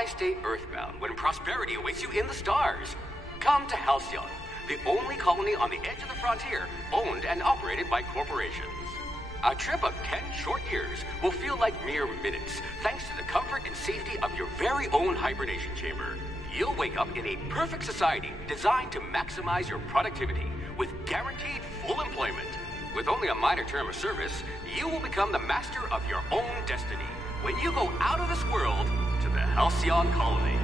Why stay earthbound when prosperity awaits you in the stars? Come to Halcyon, the only colony on the edge of the frontier, owned and operated by corporations. A trip of 10 short years will feel like mere minutes, thanks to the comfort and safety of your very own hibernation chamber. You'll wake up in a perfect society designed to maximize your productivity with guaranteed full employment. With only a minor term of service, you will become the master of your own destiny when you go out of this world to the Halcyon colony.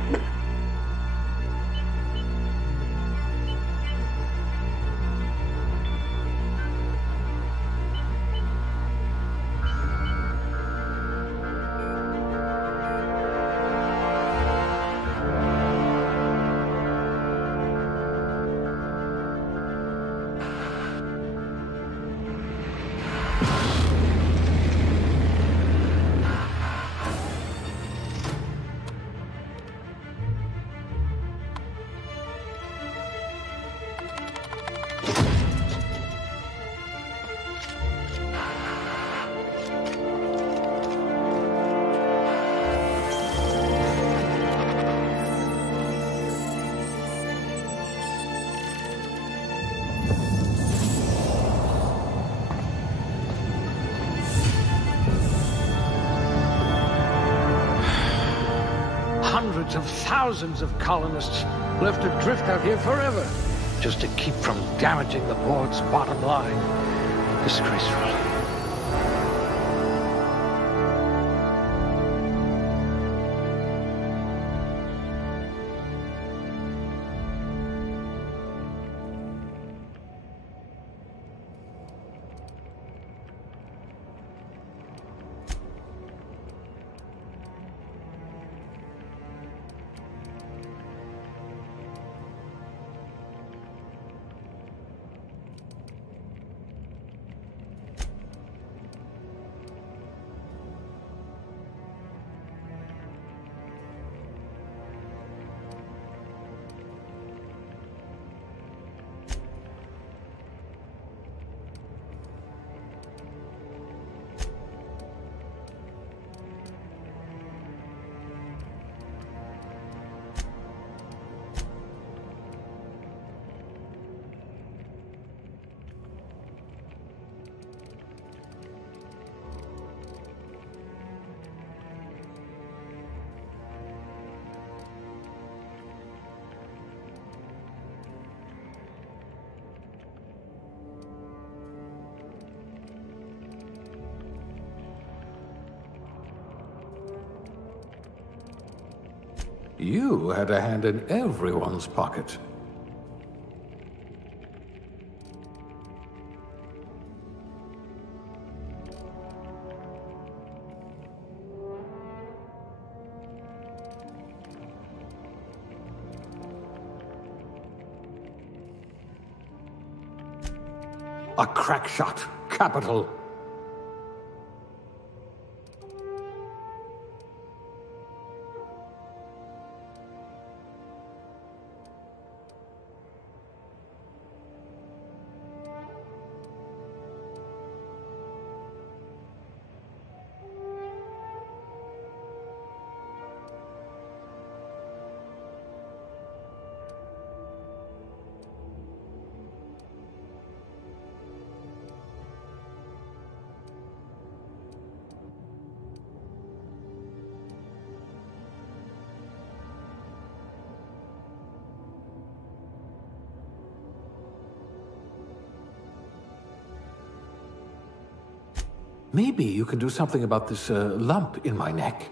Hundreds of thousands of colonists left adrift out here forever, just to keep from damaging the board's bottom line. Disgraceful. You had a hand in everyone's pocket. A crack shot. Capital. Maybe you can do something about this lump in my neck.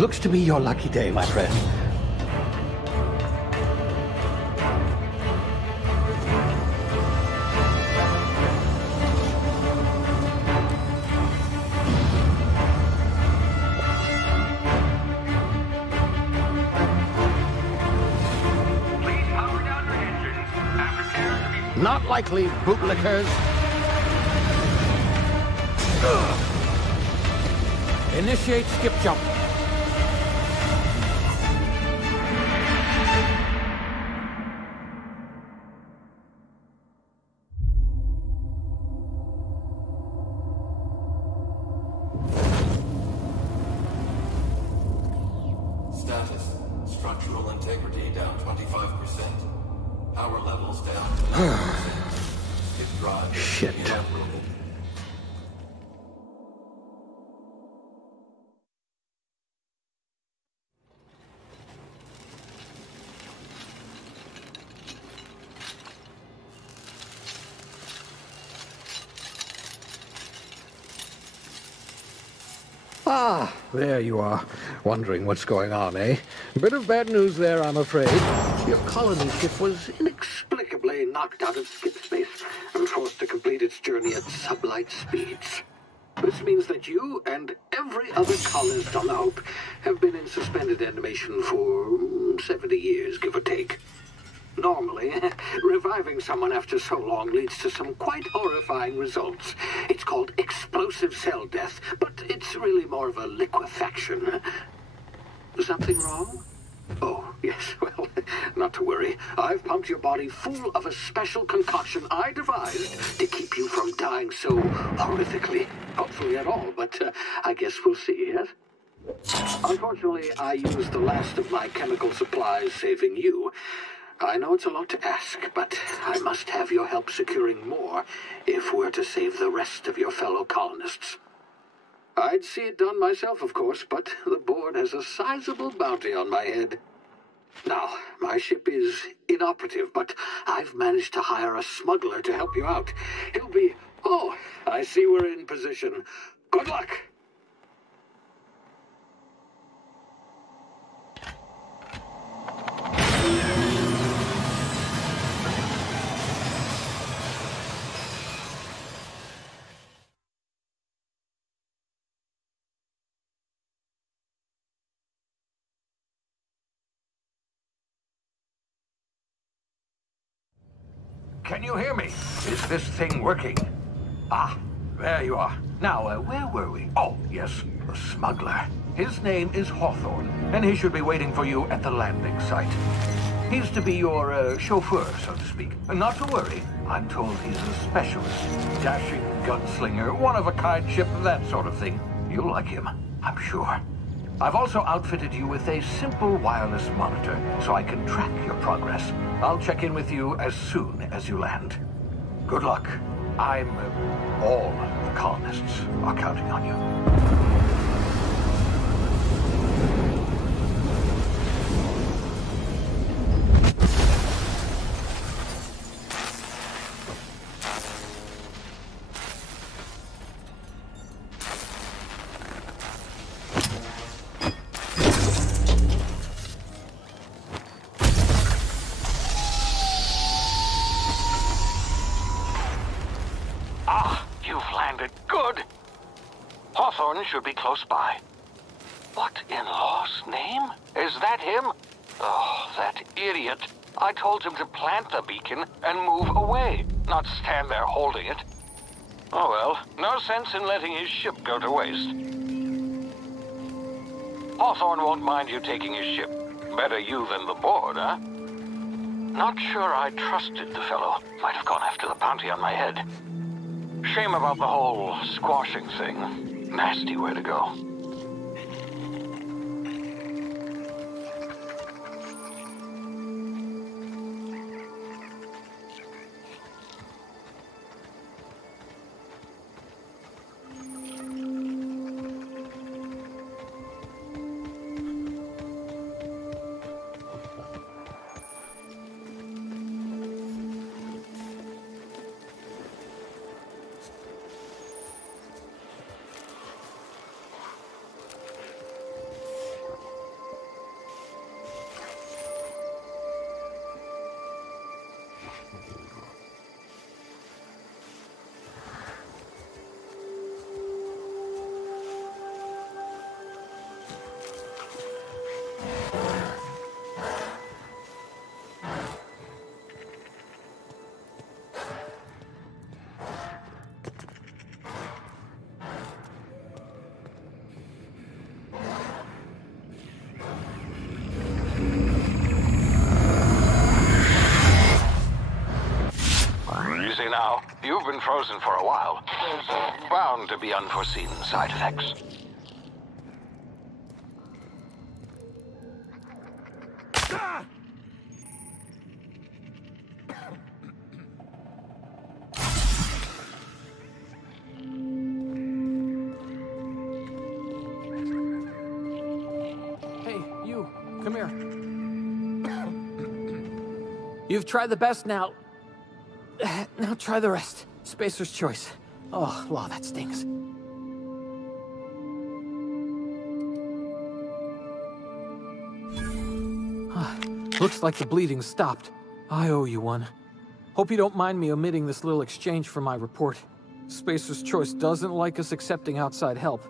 Looks to be your lucky day, my friend. Please power down your engines. Aftercare to be... Not likely, bootlickers. Initiate skip jump. Status. Structural integrity down 25%. Power levels down to 9%. Skip drive Shit. inoperable. Ah, there you are. Wondering what's going on, eh? Bit of bad news there, I'm afraid. Your colony ship was inexplicably knocked out of skip space and forced to complete its journey at sublight speeds. This means that you and every other colonist on the Hope have been in suspended animation for 70 years, give or take. Normally, reviving someone after so long leads to some quite horrifying results. It's called explosive cell death, but it's really more of a liquefaction. Something wrong? Oh, yes, well, not to worry. I've pumped your body full of a special concoction I devised to keep you from dying so horrifically. Hopefully at all, but I guess we'll see, yes? Unfortunately, I used the last of my chemical supplies saving you. I know it's a lot to ask, but I must have your help securing more if we're to save the rest of your fellow colonists. I'd see it done myself, of course, but the board has a sizable bounty on my head. Now, my ship is inoperative, but I've managed to hire a smuggler to help you out. He'll be... Oh, I see we're in position. Good luck! Can you hear me? Is this thing working? Ah, there you are. Now, where were we? Oh, yes, the smuggler. His name is Hawthorne, and he should be waiting for you at the landing site. He's to be your chauffeur, so to speak. Not to worry. I'm told he's a specialist. Dashing gunslinger, one-of-a-kind ship, that sort of thing. You'll like him, I'm sure. I've also outfitted you with a simple wireless monitor, so I can track your progress. I'll check in with you as soon as you land. Good luck. All the colonists are counting on you. Should be close by. What in law's name? Is that him? Oh, that idiot. I told him to plant the beacon and move away, not stand there holding it. Oh well, no sense in letting his ship go to waste. Hawthorne won't mind you taking his ship. Better you than the board, huh? Not sure I trusted the fellow. Might have gone after the bounty on my head. Shame about the whole squashing thing. Nasty way to go. You've been frozen for a while. There's bound to be unforeseen side effects. Hey, you, come here. You've tried the best now. Now try the rest. Spacer's choice. Oh, law, that stings. Looks like the bleeding stopped. I owe you one. Hope you don't mind me omitting this little exchange from my report. Spacer's choice doesn't like us accepting outside help.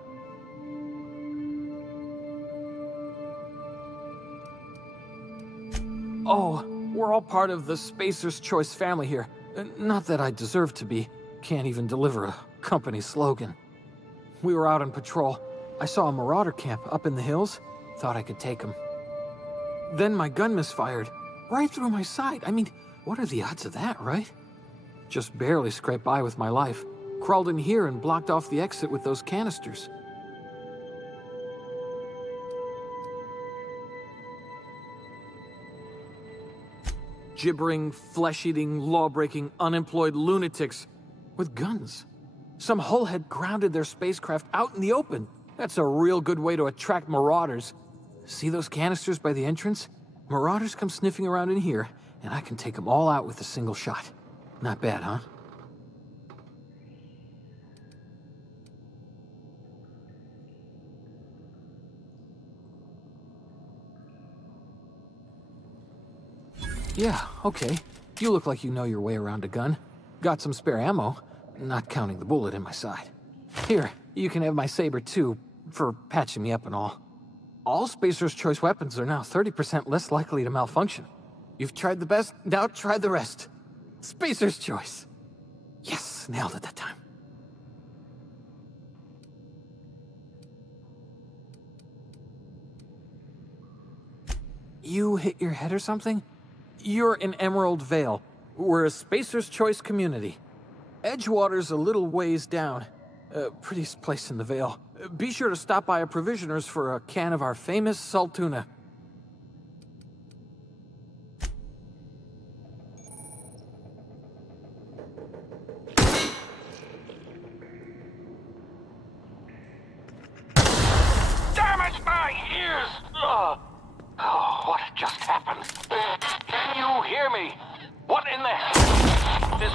Oh, we're all part of the Spacer's Choice family here. Not that I deserve to be. Can't even deliver a company slogan. We were out on patrol. I saw a marauder camp up in the hills. Thought I could take him. Then my gun misfired. Right through my side. I mean, what are the odds of that, right? Just barely scraped by with my life. Crawled in here and blocked off the exit with those canisters. Gibbering, flesh-eating, law-breaking, unemployed lunatics with guns. Some hullhead grounded their spacecraft out in the open. That's a real good way to attract marauders. See those canisters by the entrance? Marauders come sniffing around in here, and I can take them all out with a single shot. Not bad, huh? Yeah, okay. You look like you know your way around a gun. Got some spare ammo, not counting the bullet in my side. Here, you can have my saber too, for patching me up and all. All Spacer's Choice weapons are now 30% less likely to malfunction. You've tried the best, now try the rest. Spacer's Choice. Yes, nailed it that time. You hit your head or something? You're in Emerald Vale. We're a Spacer's Choice community. Edgewater's a little ways down. Prettiest place in the Vale. Be sure to stop by a provisioner's for a can of our famous salt tuna. Damn it, my ears! Oh, what just happened? Can you hear me? What in the hell? This...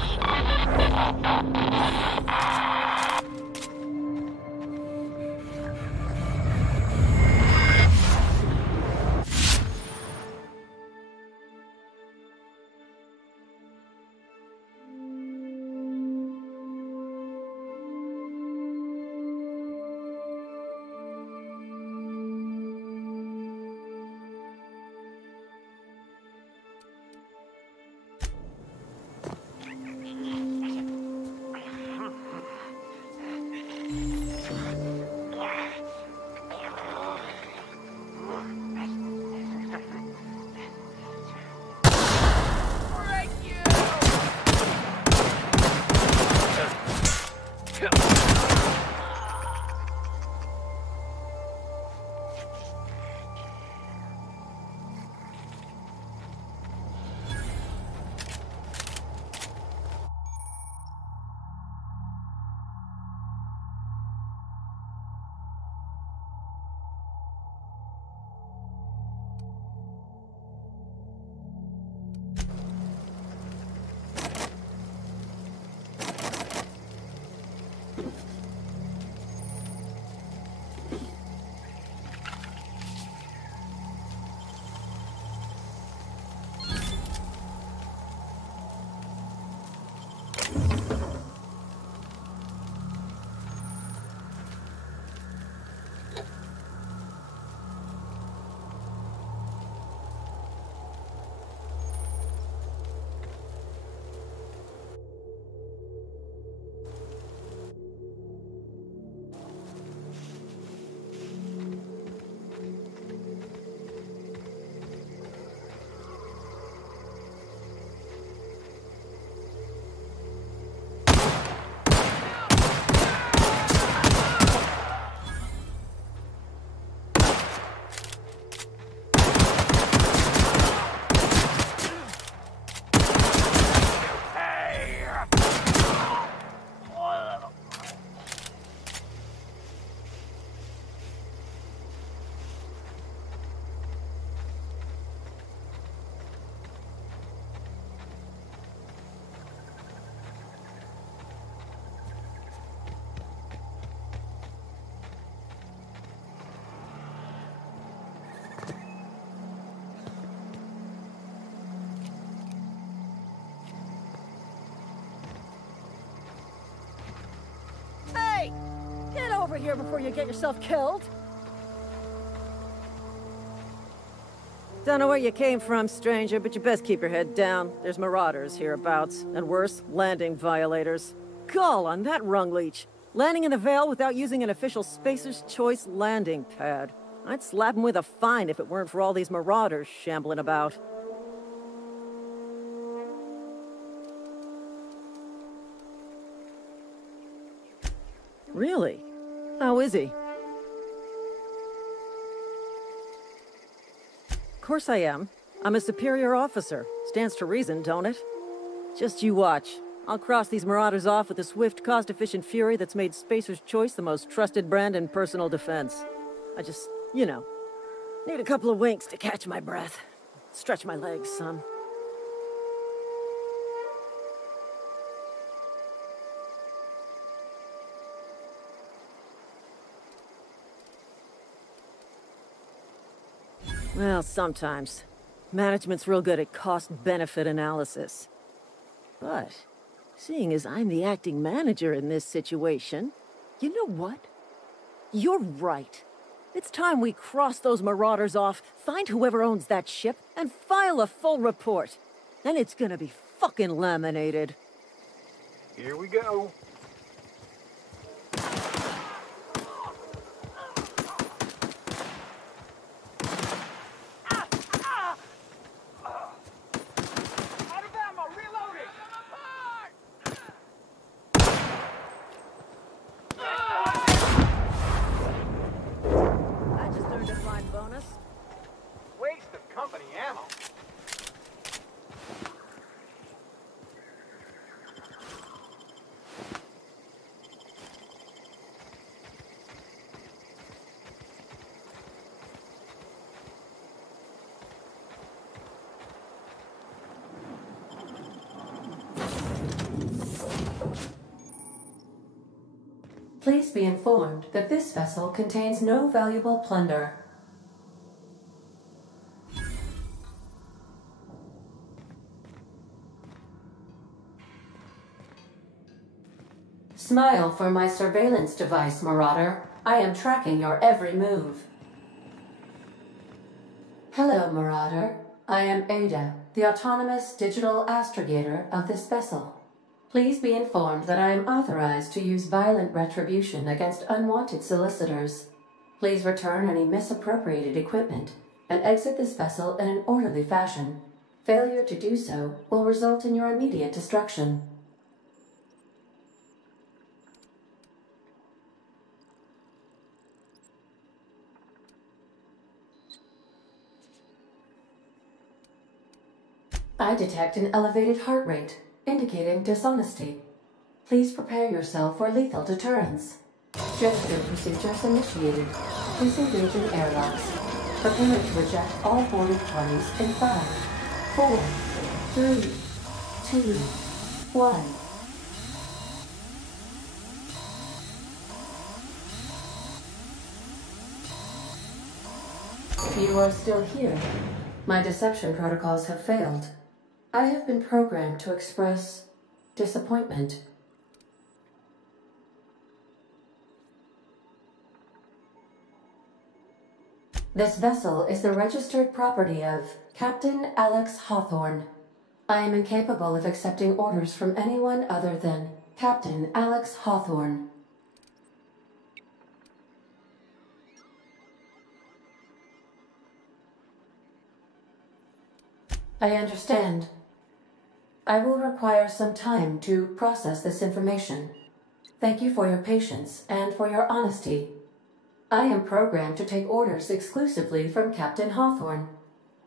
over here before you get yourself killed. Don't know where you came from, stranger, but you best keep your head down. There's marauders hereabouts, and worse, landing violators. Gall on that rung leech. Landing in the Vale without using an official Spacer's Choice landing pad. I'd slap him with a fine if it weren't for all these marauders shambling about. Really? How is he? Of course I am. I'm a superior officer. Stands to reason, don't it? Just you watch. I'll cross these marauders off with a swift, cost-efficient fury that's made Spacer's Choice the most trusted brand in personal defense. I just, you know, need a couple of winks to catch my breath. Stretch my legs, son. Well, sometimes. Management's real good at cost-benefit analysis. But, seeing as I'm the acting manager in this situation, you know what? You're right. It's time we cross those marauders off, find whoever owns that ship, and file a full report. Then it's gonna be fucking laminated. Here we go. Please be informed that this vessel contains no valuable plunder. Smile for my surveillance device, Marauder. I am tracking your every move. Hello, Marauder. I am Ada, the autonomous digital astrogator of this vessel. Please be informed that I am authorized to use violent retribution against unwanted solicitors. Please return any misappropriated equipment and exit this vessel in an orderly fashion. Failure to do so will result in your immediate destruction. I detect an elevated heart rate, indicating dishonesty. Please prepare yourself for lethal deterrence. Gesture procedures initiated. Please engage in airlocks. Prepare to eject all boarded parties in 5, 4, 3, 2, 1. You are still here. My deception protocols have failed. I have been programmed to express disappointment. This vessel is the registered property of Captain Alex Hawthorne. I am incapable of accepting orders from anyone other than Captain Alex Hawthorne. I understand. I will require some time to process this information. Thank you for your patience and for your honesty. I am programmed to take orders exclusively from Captain Hawthorne.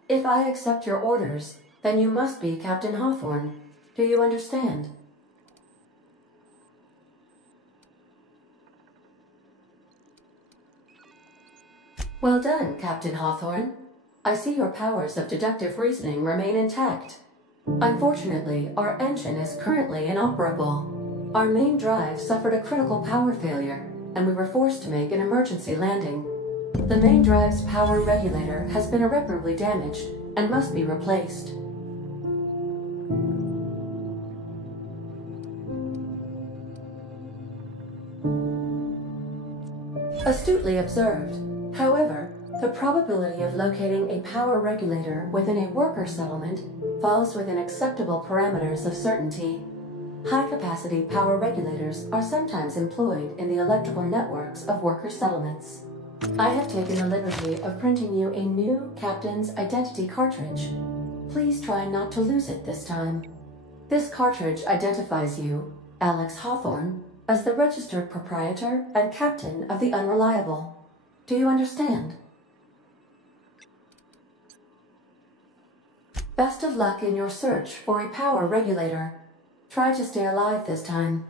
If I accept your orders, then you must be Captain Hawthorne. Do you understand? Well done, Captain Hawthorne. I see your powers of deductive reasoning remain intact. Unfortunately, our engine is currently inoperable. Our main drive suffered a critical power failure, and we were forced to make an emergency landing. The main drive's power regulator has been irreparably damaged and must be replaced. Astutely observed. However, the probability of locating a power regulator within a worker settlement falls within acceptable parameters of certainty. High-capacity power regulators are sometimes employed in the electrical networks of worker settlements. I have taken the liberty of printing you a new Captain's Identity cartridge. Please try not to lose it this time. This cartridge identifies you, Alex Hawthorne, as the registered proprietor and captain of the Unreliable. Do you understand? Best of luck in your search for a power regulator. Try to stay alive this time.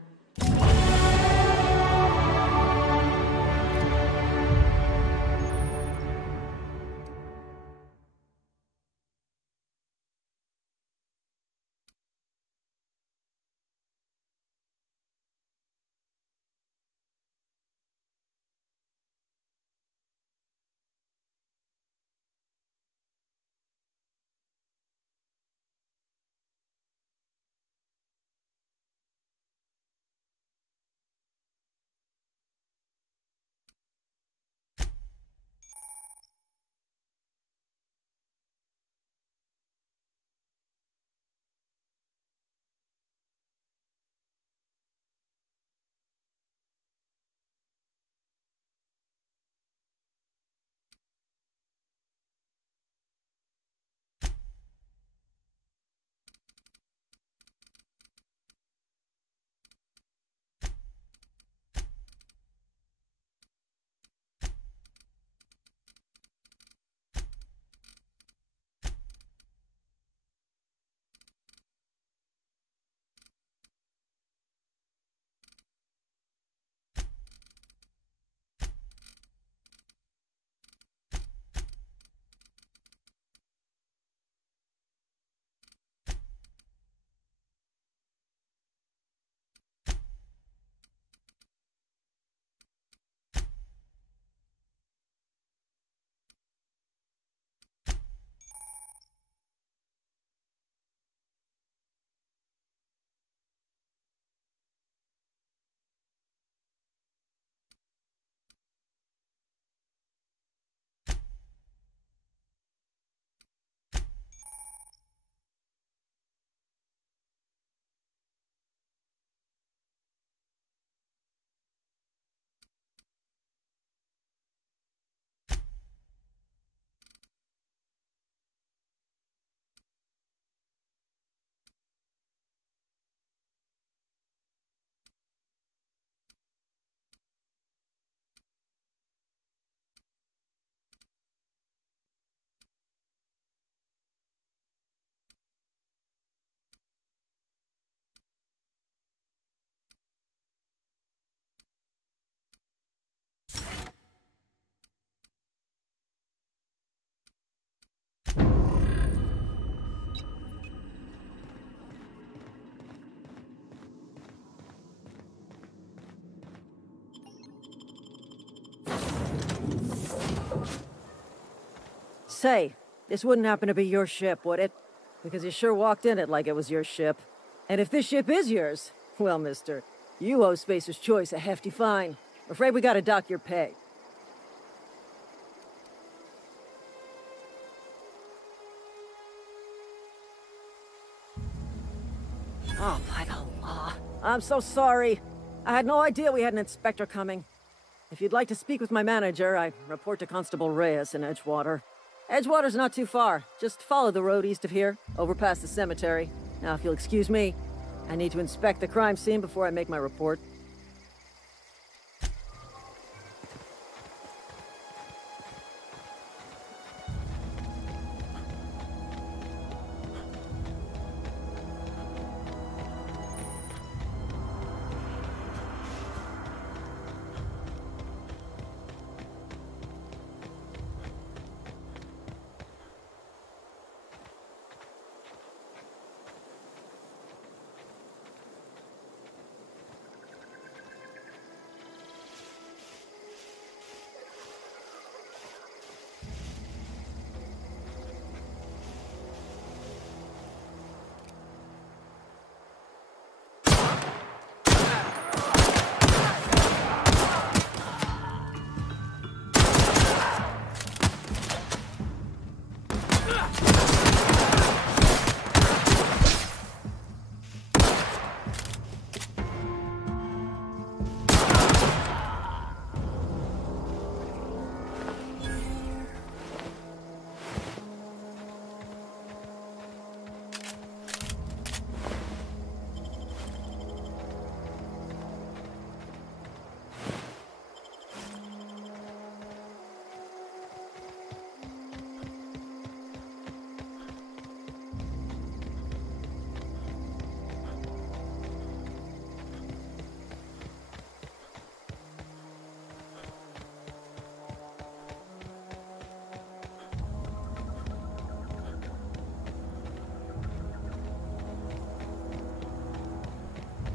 Say, this wouldn't happen to be your ship, would it? Because you sure walked in it like it was your ship. And if this ship is yours, well, mister, you owe Spacer's Choice a hefty fine. I'm afraid we gotta dock your pay. Oh, by the law. I'm so sorry. I had no idea we had an inspector coming. If you'd like to speak with my manager, I report to Constable Reyes in Edgewater. Edgewater's not too far. Just follow the road east of here, over past the cemetery. Now, if you'll excuse me, I need to inspect the crime scene before I make my report.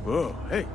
Whoa, hey.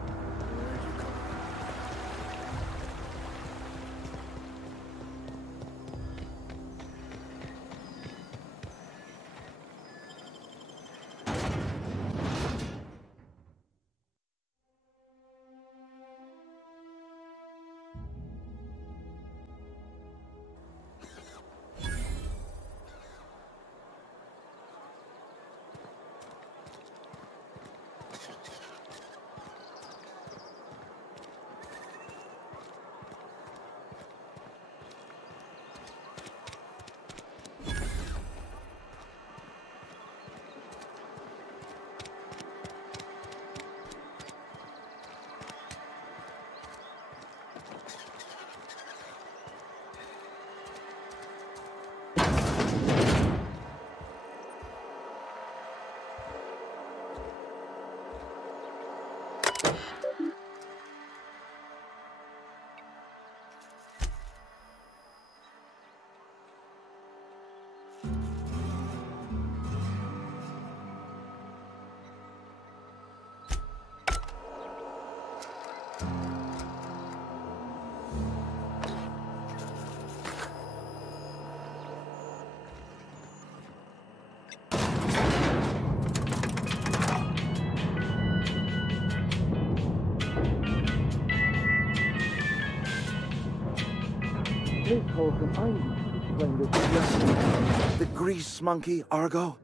The grease monkey, Argo?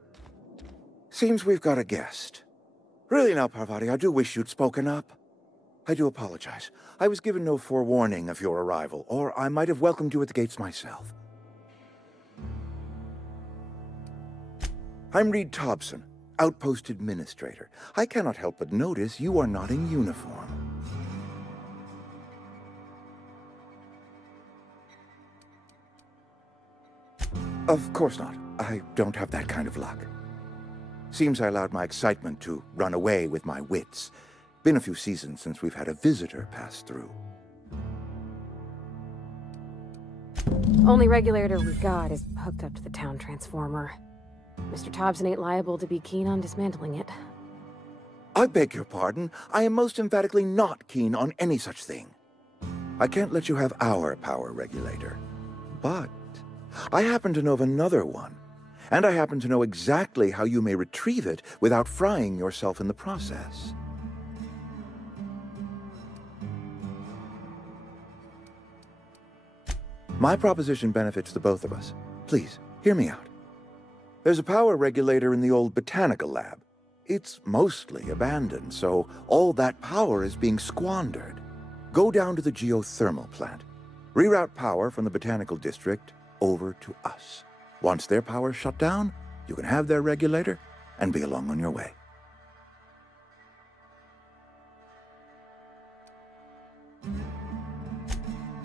Seems we've got a guest. Really now, Parvati, I do wish you'd spoken up. I do apologize. I was given no forewarning of your arrival, or I might have welcomed you at the gates myself. I'm Reed Thompson, Outpost Administrator. I cannot help but notice you are not in uniform. Of course not. I don't have that kind of luck. Seems I allowed my excitement to run away with my wits. Been a few seasons since we've had a visitor pass through. Only regulator we've got is hooked up to the town transformer. Mr. Thompson ain't liable to be keen on dismantling it. I beg your pardon. I am most emphatically not keen on any such thing. I can't let you have our power regulator. But I happen to know of another one, and I happen to know exactly how you may retrieve it without frying yourself in the process. My proposition benefits the both of us. Please, hear me out. There's a power regulator in the old botanical lab. It's mostly abandoned, so all that power is being squandered. Go down to the geothermal plant. Reroute power from the botanical district over to us. Once their power's shut down, you can have their regulator and be along on your way.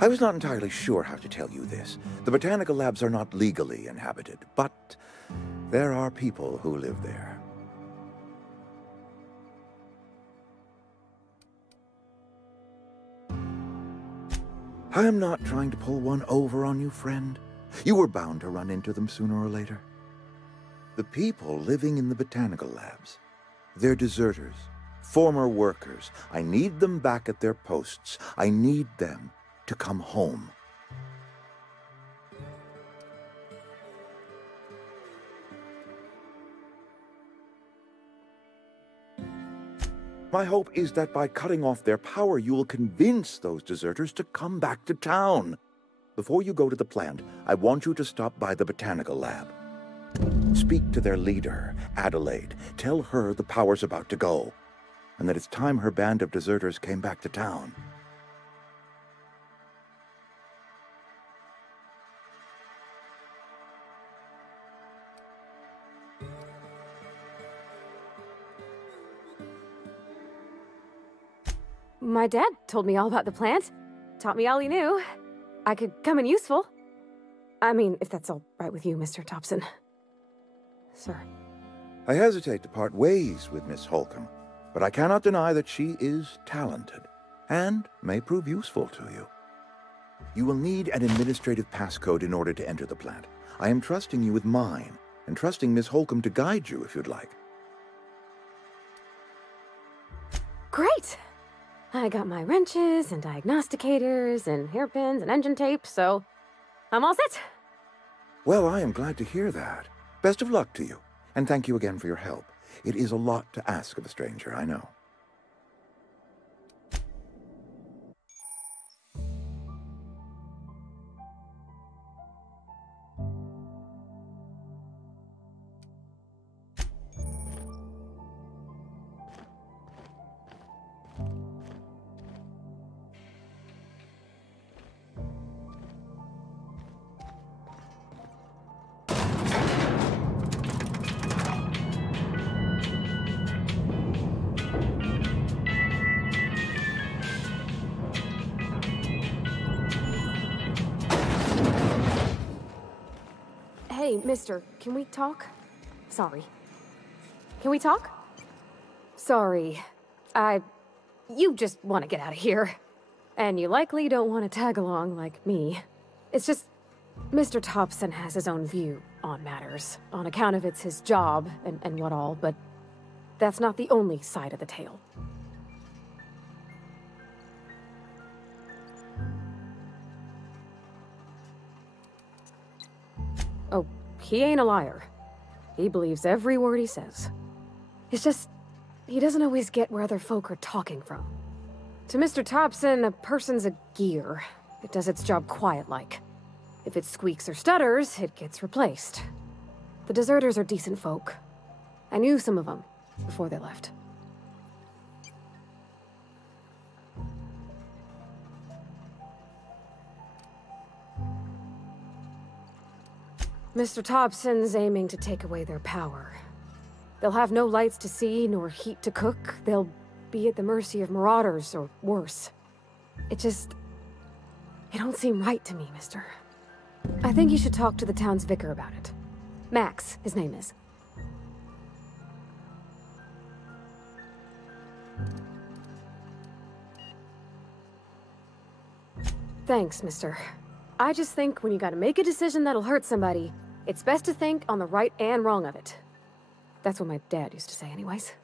I was not entirely sure how to tell you this. The botanical labs are not legally inhabited, but there are people who live there. I am not trying to pull one over on you, friend. You were bound to run into them sooner or later. The people living in the botanical labs, they're deserters, former workers. I need them back at their posts. I need them to come home. My hope is that by cutting off their power, you will convince those deserters to come back to town. Before you go to the plant, I want you to stop by the botanical lab. Speak to their leader, Adelaide. Tell her the power's about to go, and that it's time her band of deserters came back to town. My dad told me all about the plant. Taught me all he knew. I could come in useful. I mean, if that's all right with you, Mr. Thompson. Sir. I hesitate to part ways with Miss Holcomb, but I cannot deny that she is talented and may prove useful to you. You will need an administrative passcode in order to enter the plant. I am trusting you with mine, and trusting Miss Holcomb to guide you if you'd like. Great! I got my wrenches and diagnosticators and hairpins and engine tape, so I'm all set. Well, I am glad to hear that. Best of luck to you, and thank you again for your help. It is a lot to ask of a stranger, I know. Hey, mister, can we talk? Sorry. Can we talk? Sorry. You just want to get out of here. And you likely don't want to tag along like me. It's just, Mr. Thompson has his own view on matters, on account of it's his job and what all, but that's not the only side of the tale. Oh, he ain't a liar. He believes every word he says. It's just, he doesn't always get where other folk are talking from. To Mr. Thompson, a person's a gear. It does its job quiet-like. If it squeaks or stutters, it gets replaced. The deserters are decent folk. I knew some of them before they left. Mr. Thompson's aiming to take away their power. They'll have no lights to see, nor heat to cook. They'll be at the mercy of marauders, or worse. It don't seem right to me, mister. I think you should talk to the town's vicar about it. Max, his name is. Thanks, mister. I just think when you gotta make a decision that'll hurt somebody, it's best to think on the right and wrong of it. That's what my dad used to say anyways.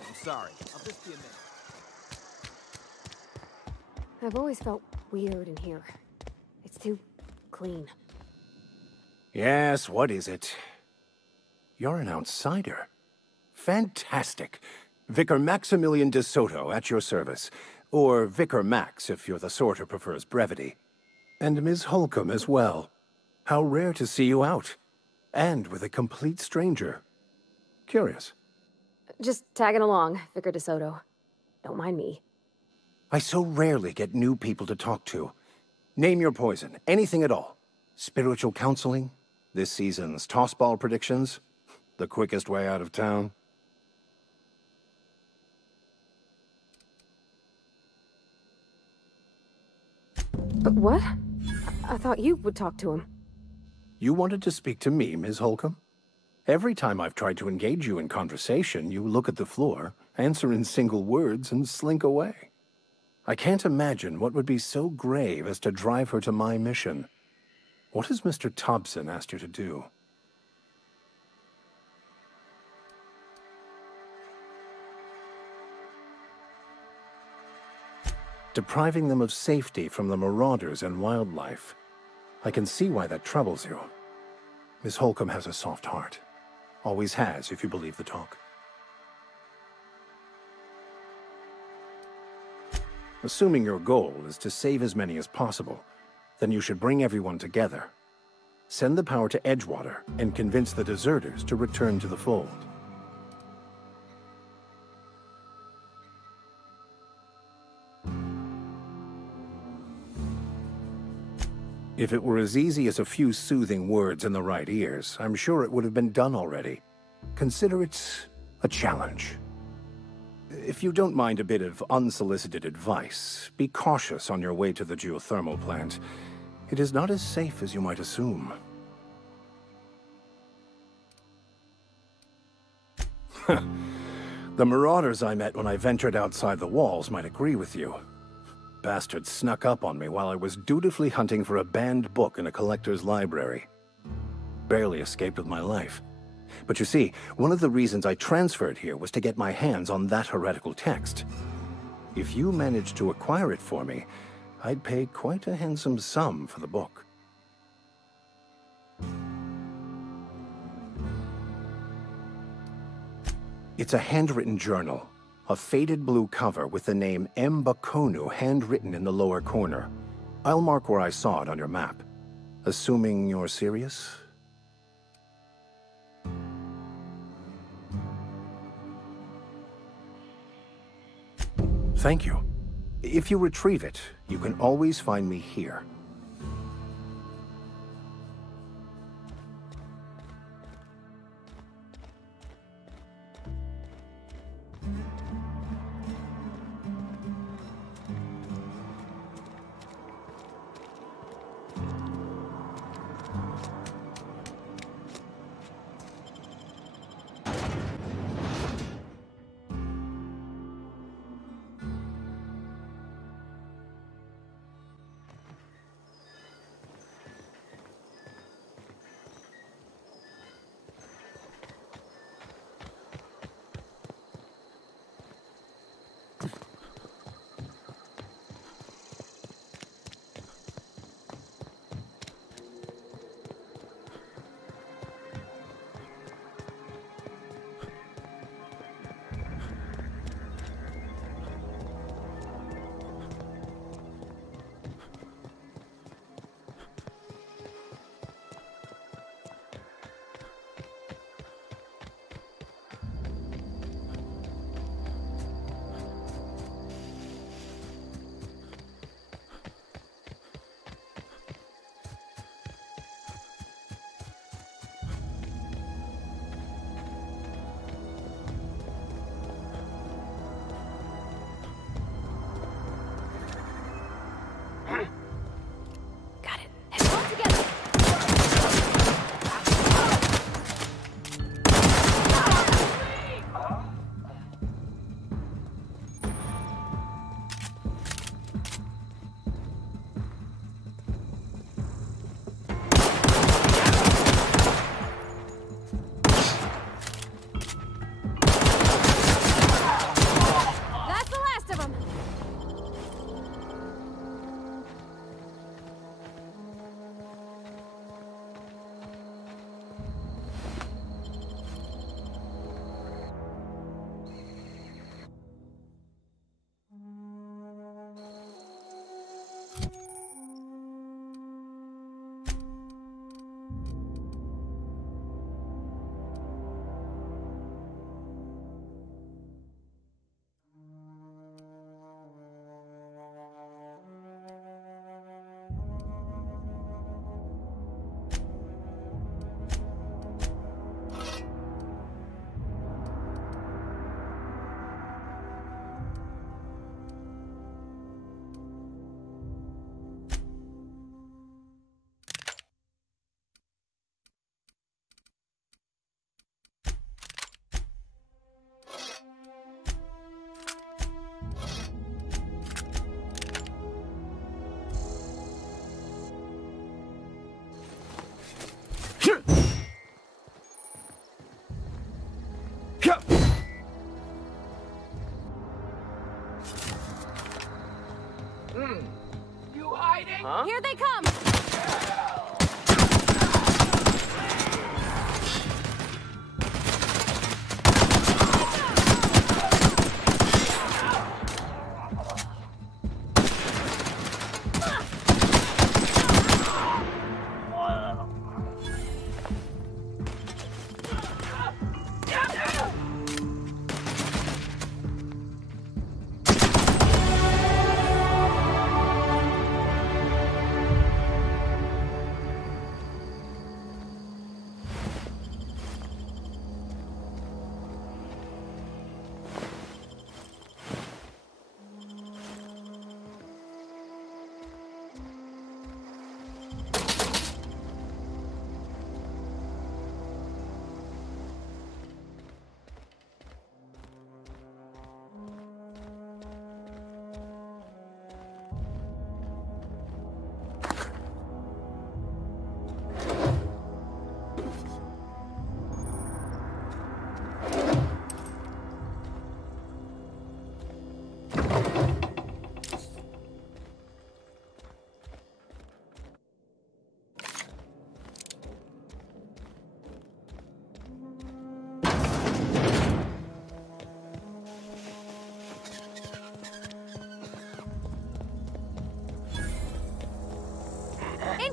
I'm sorry. I'll just be a minute. I've always felt weird in here. It's too clean. Yes, what is it? You're an outsider. Fantastic. Vicar Maximilian de Soto at your service. Or Vicar Max, if you're the sort who prefers brevity. And Ms. Holcomb as well. How rare to see you out. And with a complete stranger. Curious. Just tagging along, Vicar de Soto. Don't mind me. I so rarely get new people to talk to. Name your poison, anything at all. Spiritual counseling? This season's tossball predictions? The quickest way out of town? But what? I thought you would talk to him. You wanted to speak to me, Ms. Holcomb? Every time I've tried to engage you in conversation, you look at the floor, answer in single words, and slink away. I can't imagine what would be so grave as to drive her to my mission. What has Mr. Thompson asked you to do? Depriving them of safety from the marauders and wildlife. I can see why that troubles you. Miss Holcomb has a soft heart. Always has, if you believe the talk. Assuming your goal is to save as many as possible, then you should bring everyone together. Send the power to Edgewater and convince the deserters to return to the fold. If it were as easy as a few soothing words in the right ears, I'm sure it would have been done already. Consider it a challenge. If you don't mind a bit of unsolicited advice, be cautious on your way to the geothermal plant. It is not as safe as you might assume. The marauders I met when I ventured outside the walls might agree with you. Bastards snuck up on me while I was dutifully hunting for a banned book in a collector's library. Barely escaped with my life. But you see, one of the reasons I transferred here was to get my hands on that heretical text. If you managed to acquire it for me, I'd pay quite a handsome sum for the book. It's a handwritten journal. A faded blue cover with the name M. Bakonu handwritten in the lower corner. I'll mark where I saw it on your map. Assuming you're serious? Thank you. If you retrieve it, you can always find me here. You hiding? Huh? Here they come!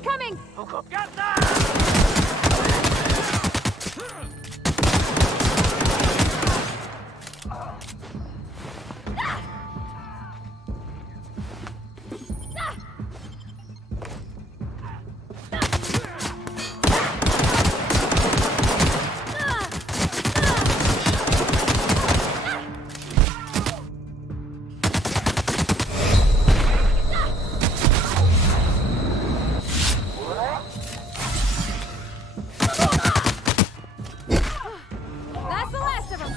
incoming! Got that! That's the last of them!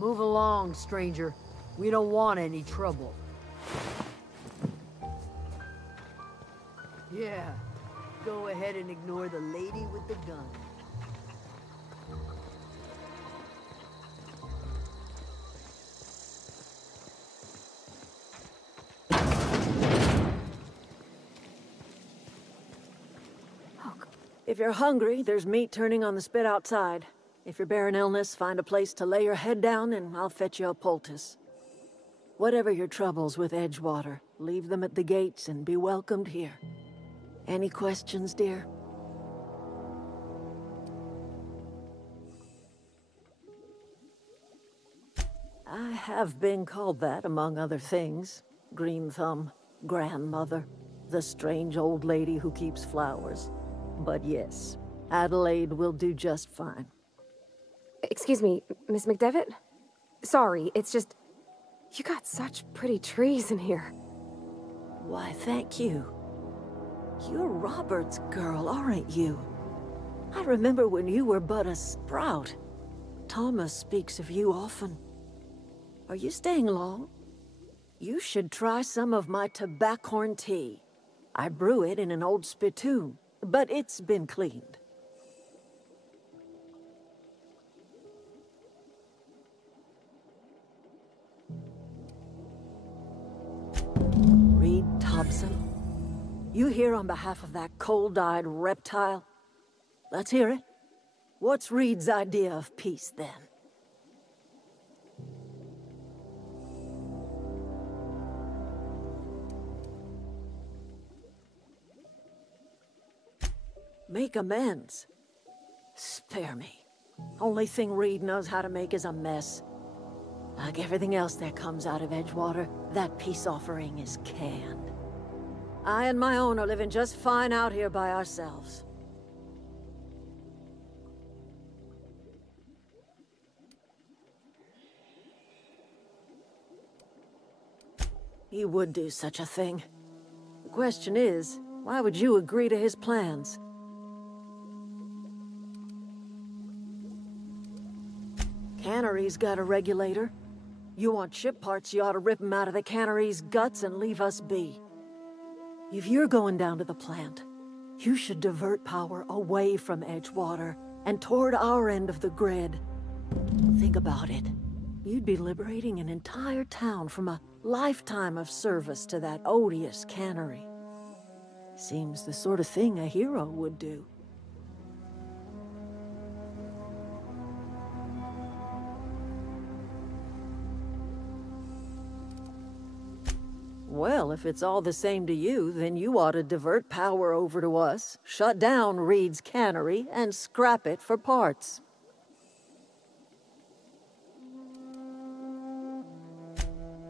Move along, stranger. We don't want any trouble. Yeah, go ahead and ignore the lady with the gun. If you're hungry, there's meat turning on the spit outside. If you're bearing illness, find a place to lay your head down and I'll fetch you a poultice. Whatever your troubles with Edgewater, leave them at the gates and be welcomed here. Any questions, dear? I have been called that, among other things. Green Thumb, grandmother, the strange old lady who keeps flowers. But yes, Adelaide will do just fine. Excuse me, Miss McDevitt? Sorry, it's just... You got such pretty trees in here. Why, thank you. You're Robert's girl, aren't you? I remember when you were but a sprout. Thomas speaks of you often. Are you staying long? You should try some of my tobaccorn tea. I brew it in an old spittoon, but it's been cleaned. Reed Thompson? You here on behalf of that cold-eyed reptile? Let's hear it. What's Reed's idea of peace, then? Make amends? Spare me. Only thing Reed knows how to make is a mess. Like everything else that comes out of Edgewater, that peace offering is canned. I and my own are living just fine out here by ourselves. He would do such a thing. The question is, why would you agree to his plans? Cannery's got a regulator. You want ship parts, you ought to rip them out of the cannery's guts and leave us be. If you're going down to the plant, you should divert power away from Edgewater and toward our end of the grid. Think about it. You'd be liberating an entire town from a lifetime of service to that odious cannery. Seems the sort of thing a hero would do. Well, if it's all the same to you, then you ought to divert power over to us, shut down Reed's cannery, and scrap it for parts.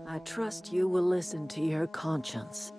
I trust you will listen to your conscience.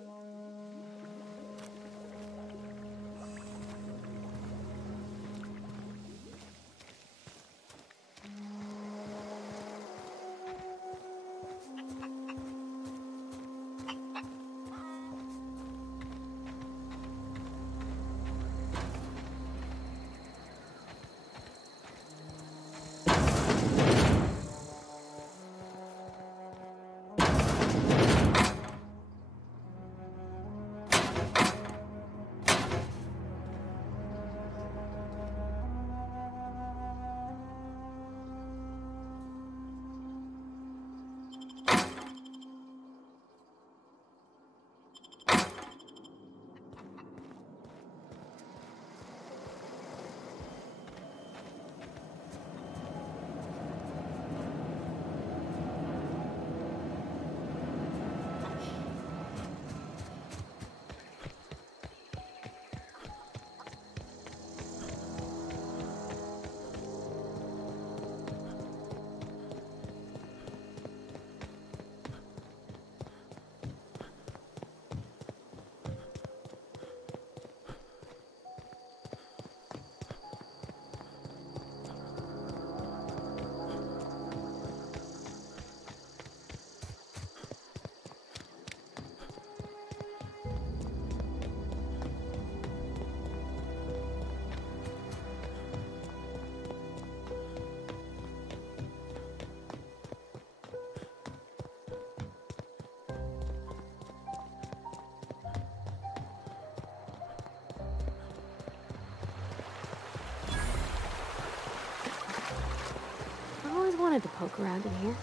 I always wanted to poke around in here.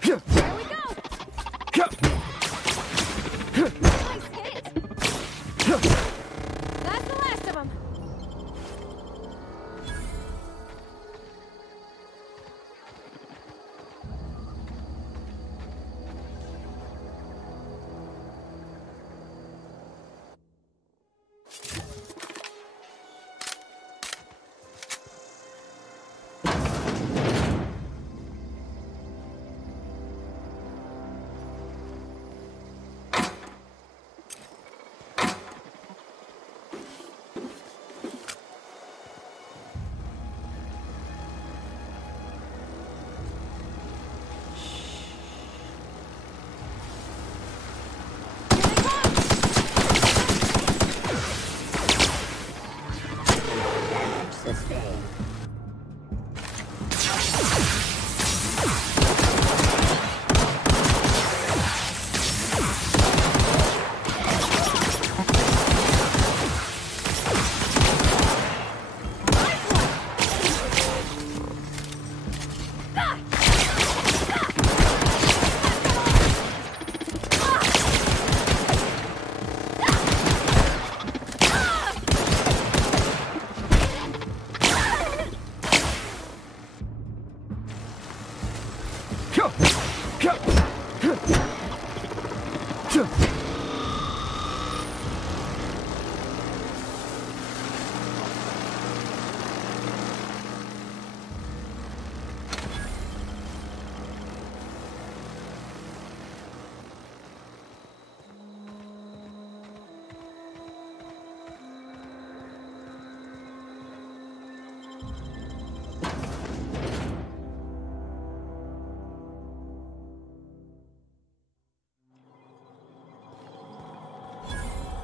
There we go! Nice hit! That's the last of them!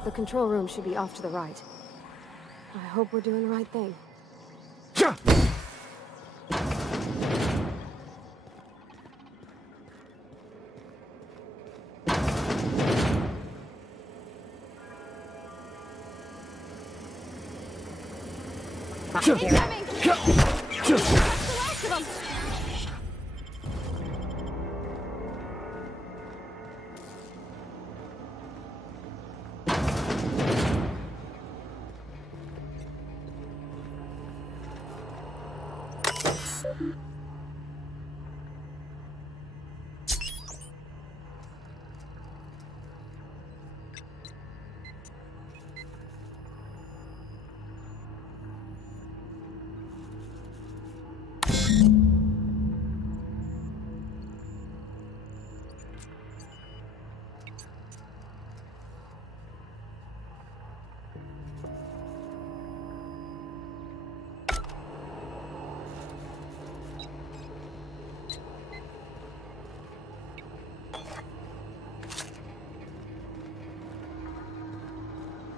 The control room should be off to the right. I hope we're doing the right thing. Incoming! That's the last of them!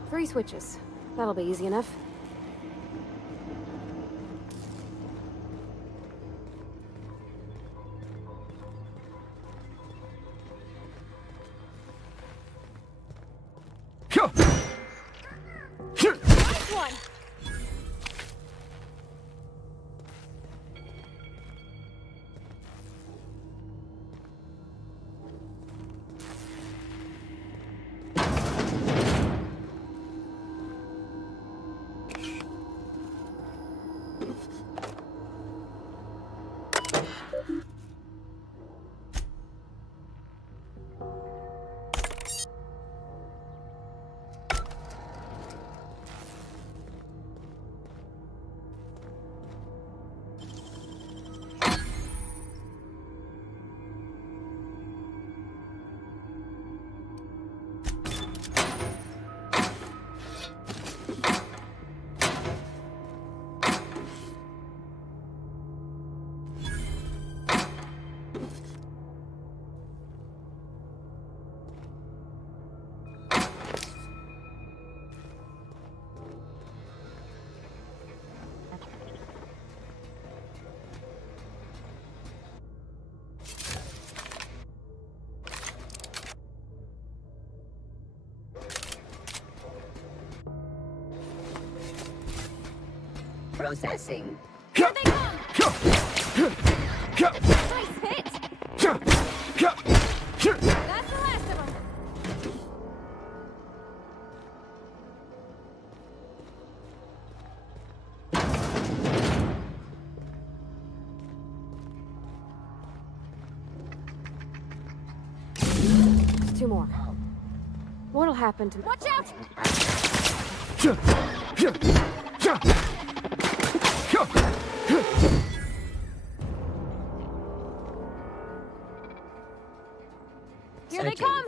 Three switches. That'll be easy enough. Nice one! Processing. Here they come! Nice hit! That's the last of them! There's two more. What'll happen to me? Watch out! Here they come!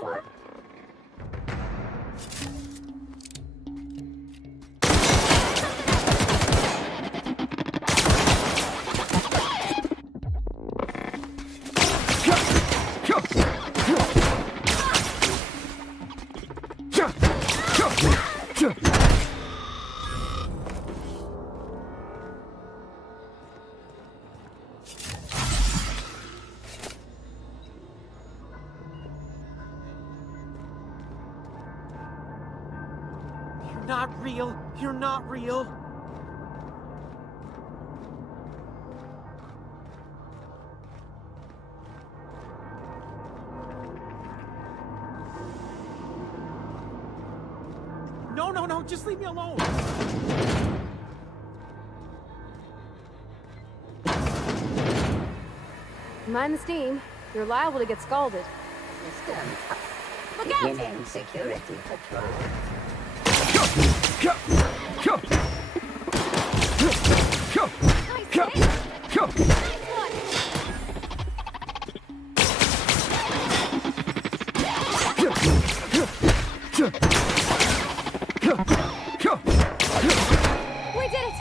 Not real. You're not real. No, just leave me alone. Mind the steam. You're liable to get scalded. System. Look out! Beginning security patrol. We did it!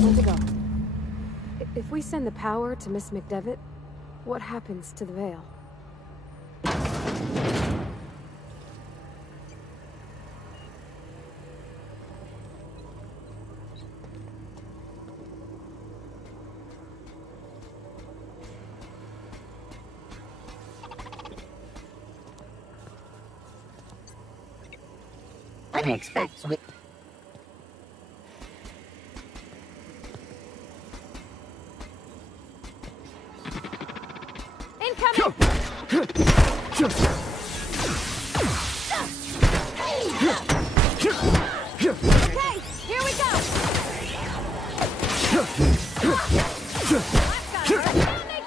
Where'd it go? If we send the power to Miss McDevitt, what happens to the veil? Unexpected. Incoming! Okay, here we go! Down they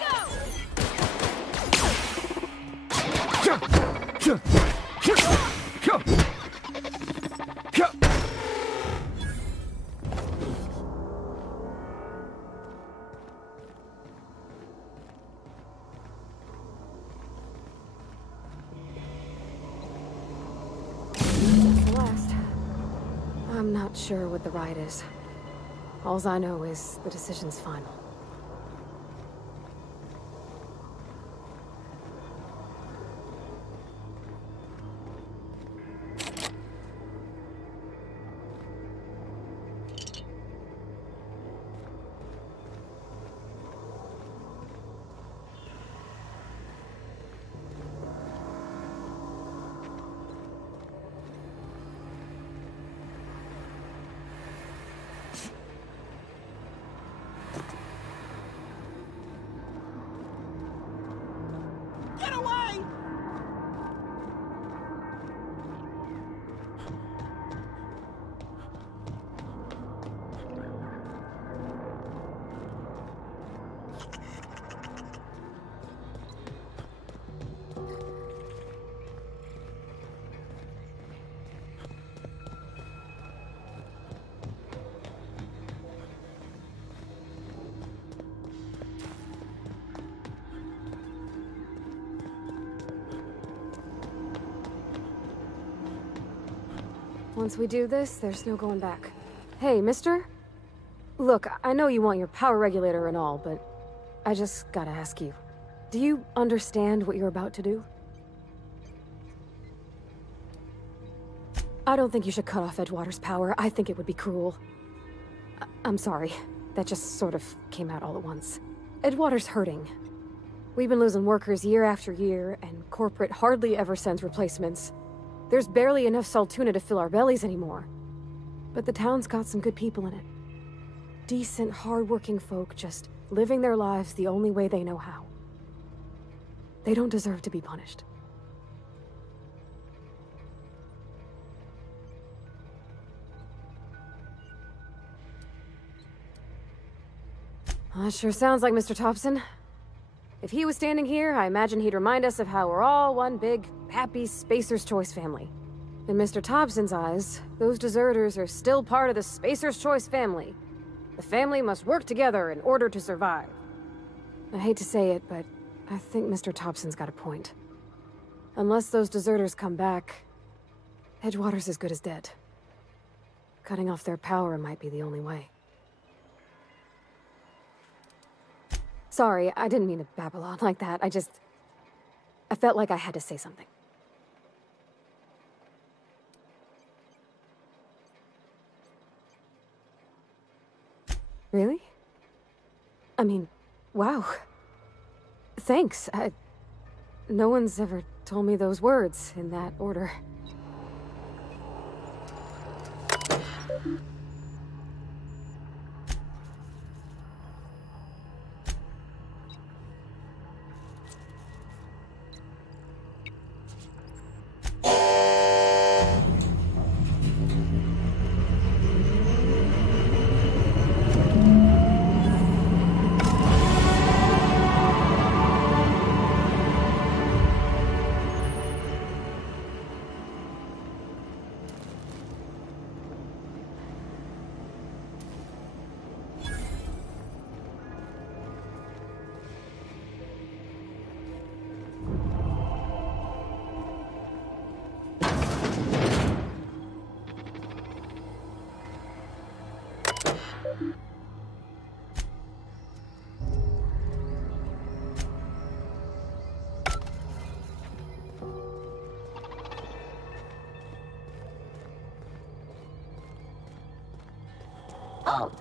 Last. I'm not sure what the ride is. Alls I know is the decision's final. Once we do this, there's no going back. Hey, mister? Look, I know you want your power regulator and all, but I just gotta ask you. Do you understand what you're about to do? I don't think you should cut off Edgewater's power. I think it would be cruel. I'm sorry. That just sort of came out all at once. Edgewater's hurting. We've been losing workers year after year, and corporate hardly ever sends replacements. There's barely enough Saltuna to fill our bellies anymore. But the town's got some good people in it. Decent, hard-working folk just living their lives the only way they know how. They don't deserve to be punished. Well, that sure sounds like Mr. Thompson. If he was standing here, I imagine he'd remind us of how we're all one big, happy Spacer's Choice family. In Mr. Thompson's eyes, those deserters are still part of the Spacer's Choice family. The family must work together in order to survive. I hate to say it, but I think Mr. Thompson's got a point. Unless those deserters come back, Edgewater's as good as dead. Cutting off their power might be the only way. Sorry, I didn't mean to babble on like that. I felt like I had to say something. Really? I mean, wow. Thanks. No one's ever told me those words in that order. Oh.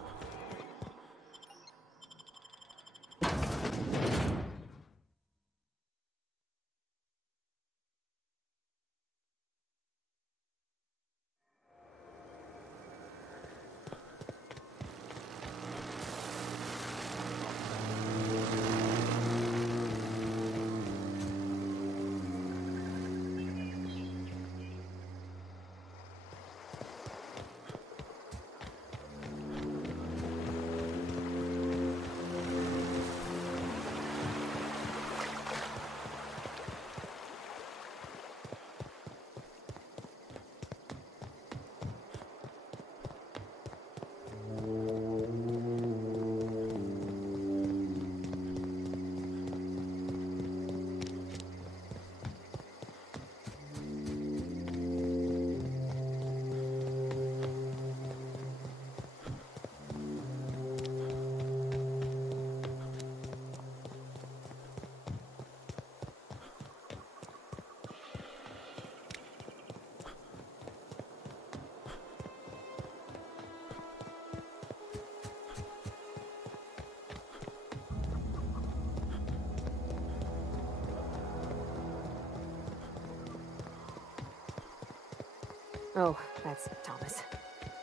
Oh, that's Thomas.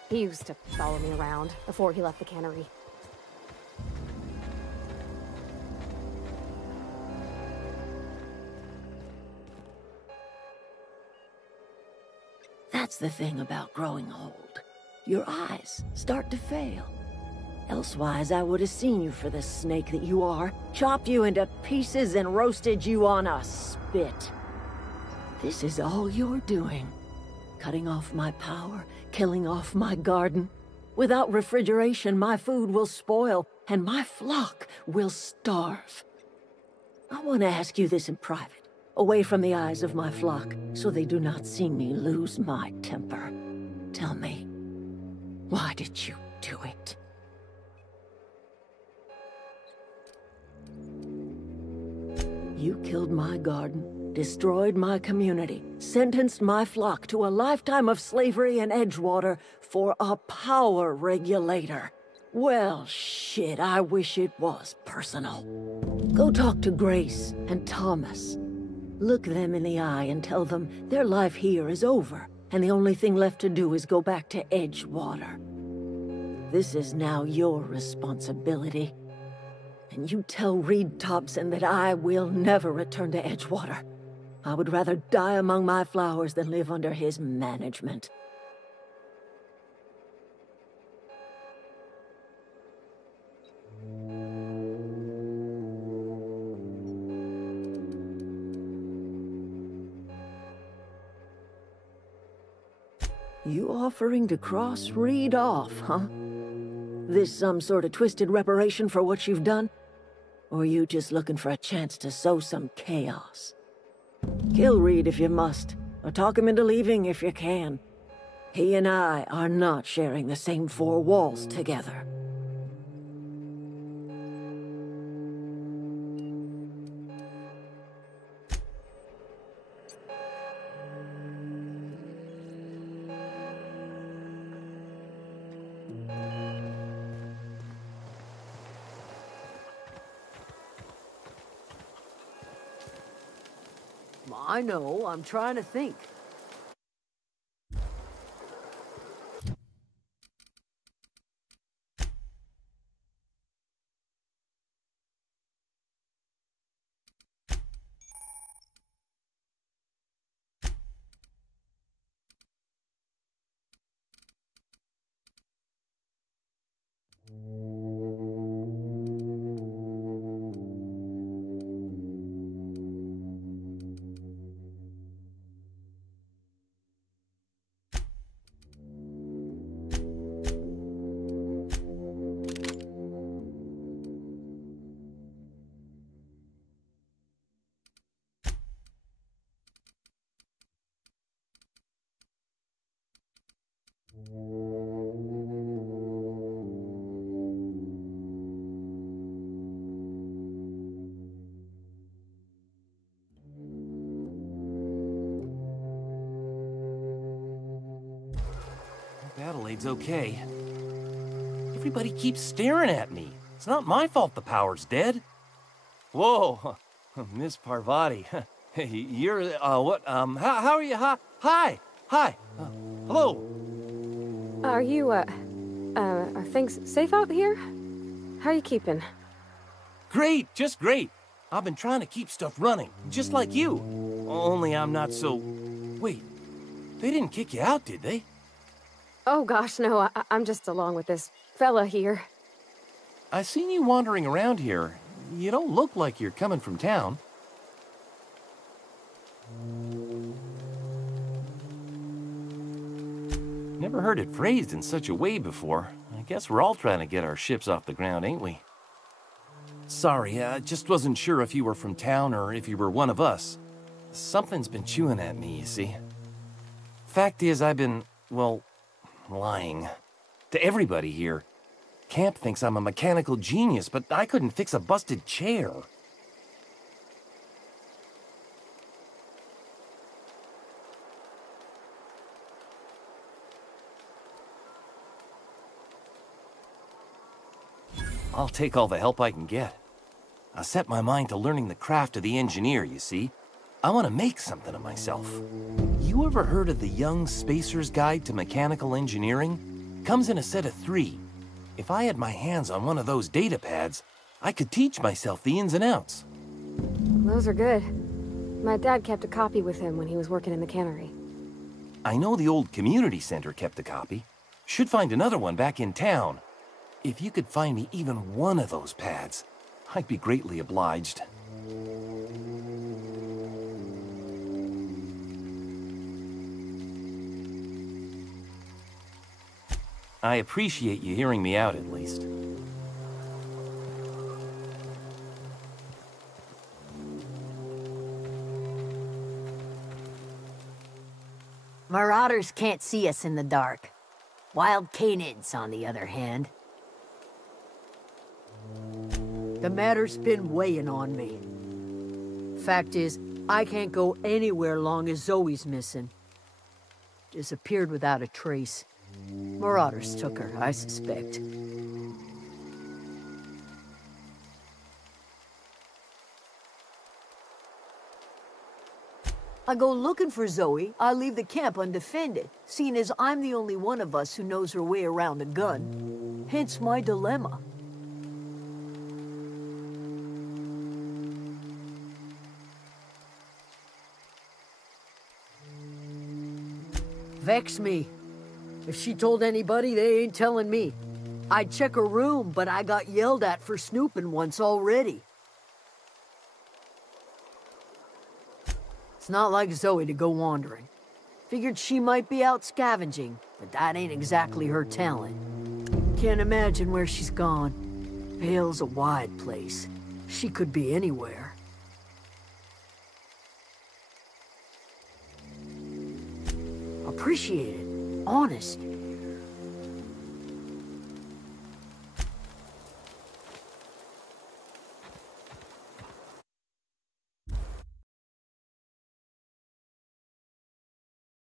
He used to follow me around before he left the cannery. That's the thing about growing old. Your eyes start to fail. Elsewise, I would have seen you for the snake that you are, chopped you into pieces and roasted you on a spit. This is all you're doing. Cutting off my power, killing off my garden. Without refrigeration, my food will spoil, and my flock will starve. I want to ask you this in private, away from the eyes of my flock, so they do not see me lose my temper. Tell me, why did you do it? You killed my garden, destroyed my community, sentenced my flock to a lifetime of slavery in Edgewater for a power regulator. Well, shit, I wish it was personal. Go talk to Grace and Thomas. Look them in the eye and tell them their life here is over, and the only thing left to do is go back to Edgewater. This is now your responsibility. And you tell Reed Thompson that I will never return to Edgewater. I would rather die among my flowers than live under his management. You offering to cross Reed off, huh? This some sort of twisted reparation for what you've done? Or you just looking for a chance to sow some chaos? Kill Reed if you must, or talk him into leaving if you can. He and I are not sharing the same four walls together. I know, I'm trying to think. Adelaide's okay. Everybody keeps staring at me. It's not my fault the power's dead. Whoa, Miss Parvati. You're, what, how are you? Hi, hello. Are you, are things safe out here? How are you keeping? Great, just great. I've been trying to keep stuff running, just like you. Only I'm not so... Wait, they didn't kick you out, did they? Oh gosh, no, I'm just along with this fella here. I seen you wandering around here. You don't look like you're coming from town. Never heard it phrased in such a way before. I guess we're all trying to get our ships off the ground, ain't we? Sorry, I just wasn't sure if you were from town or if you were one of us. Something's been chewing at me, you see. Fact is, I've been, well, lying. To everybody here. Camp thinks I'm a mechanical genius, but I couldn't fix a busted chair. I'll take all the help I can get. I set my mind to learning the craft of the engineer, you see. I want to make something of myself. You ever heard of the Young Spacer's Guide to Mechanical Engineering? Comes in a set of 3. If I had my hands on one of those data pads, I could teach myself the ins and outs. Those are good. My dad kept a copy with him when he was working in the cannery. I know the old community center kept a copy. Should find another one back in town. If you could find me even one of those pads, I'd be greatly obliged. I appreciate you hearing me out at least. Marauders can't see us in the dark. Wild canids, on the other hand. The matter's been weighing on me. Fact is, I can't go anywhere long as Zoe's missing. Disappeared without a trace. Marauders took her, I suspect. I go looking for Zoe, I leave the camp undefended, seeing as I'm the only one of us who knows her way around a gun. Hence my dilemma. Vex me. If she told anybody, they ain't telling me. I'd check her room, but I got yelled at for snooping once already. It's not like Zoe to go wandering. Figured she might be out scavenging, but that ain't exactly her talent. Can't imagine where she's gone. Vale's a wide place. She could be anywhere. Appreciate it. Honest.